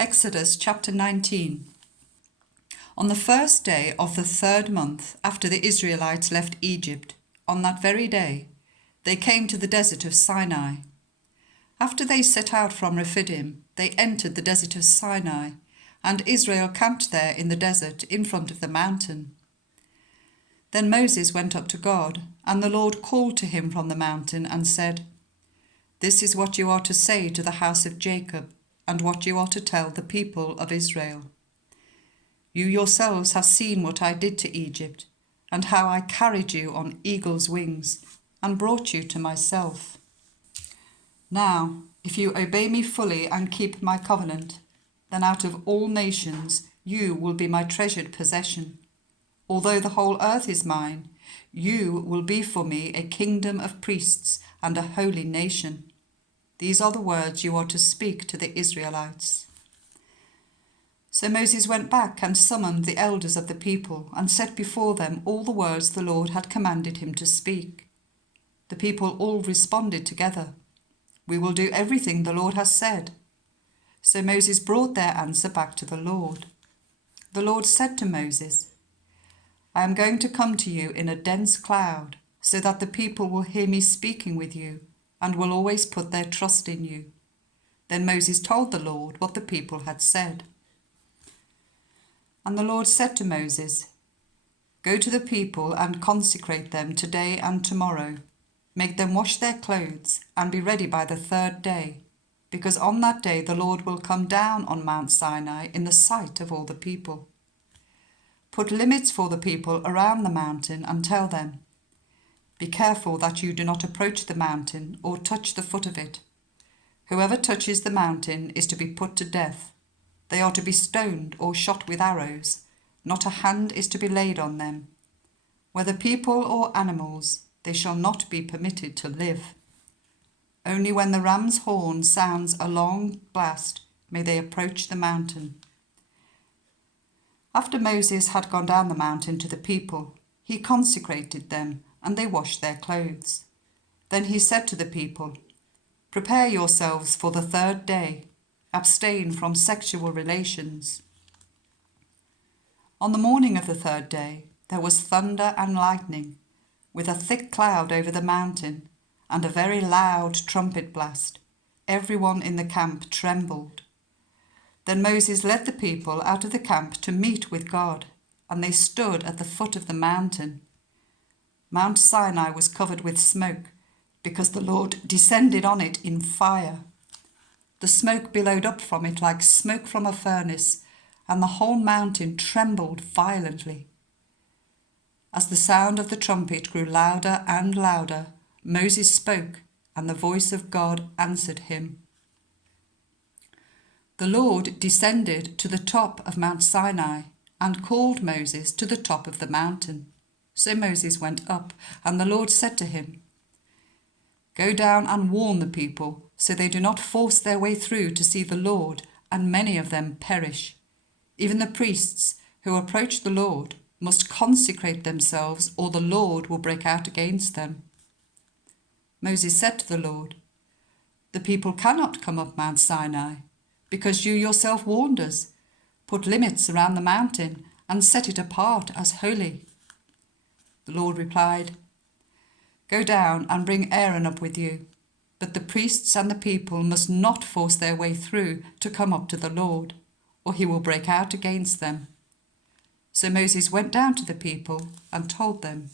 Exodus chapter 19. On the first day of the 3rd month after the Israelites left Egypt, on that very day, they came to the desert of Sinai. After they set out from Rephidim, they entered the desert of Sinai, and Israel camped there in the desert in front of the mountain. Then Moses went up to God, and the Lord called to him from the mountain and said, "This is what you are to say to the house of Jacob, and what you are to tell the people of Israel. You yourselves have seen what I did to Egypt, and how I carried you on eagle's wings, and brought you to myself. Now, if you obey me fully and keep my covenant, then out of all nations you will be my treasured possession. Although the whole earth is mine, you will be for me a kingdom of priests and a holy nation. These are the words you are to speak to the Israelites." So Moses went back and summoned the elders of the people and set before them all the words the Lord had commanded him to speak. The people all responded together, "We will do everything the Lord has said." So Moses brought their answer back to the Lord. The Lord said to Moses, "I am going to come to you in a dense cloud, so that the people will hear me speaking with you and will always put their trust in you." Then Moses told the Lord what the people had said. And the Lord said to Moses, "Go to the people and consecrate them today and tomorrow. Make them wash their clothes and be ready by the 3rd day, because on that day the Lord will come down on Mount Sinai in the sight of all the people. Put limits for the people around the mountain and tell them, 'Be careful that you do not approach the mountain or touch the foot of it. Whoever touches the mountain is to be put to death. They are to be stoned or shot with arrows. Not a hand is to be laid on them. Whether people or animals, they shall not be permitted to live. Only when the ram's horn sounds a long blast may they approach the mountain.'" After Moses had gone down the mountain to the people, he consecrated them, and they washed their clothes. Then he said to the people, "Prepare yourselves for the 3rd day. Abstain from sexual relations." On the morning of the 3rd day, there was thunder and lightning, with a thick cloud over the mountain, and a very loud trumpet blast. Everyone in the camp trembled. Then Moses led the people out of the camp to meet with God, and they stood at the foot of the mountain. Mount Sinai was covered with smoke, because the Lord descended on it in fire. The smoke billowed up from it like smoke from a furnace, and the whole mountain trembled violently. As the sound of the trumpet grew louder and louder, Moses spoke, and the voice of God answered him. The Lord descended to the top of Mount Sinai and called Moses to the top of the mountain. So Moses went up, and the Lord said to him, "Go down and warn the people, so they do not force their way through to see the Lord, and many of them perish. Even the priests who approach the Lord must consecrate themselves, or the Lord will break out against them." Moses said to the Lord, "The people cannot come up Mount Sinai, because you yourself warned us. Put limits around the mountain and set it apart as holy." The Lord replied, "Go down and bring Aaron up with you, but the priests and the people must not force their way through to come up to the Lord, or he will break out against them." So Moses went down to the people and told them.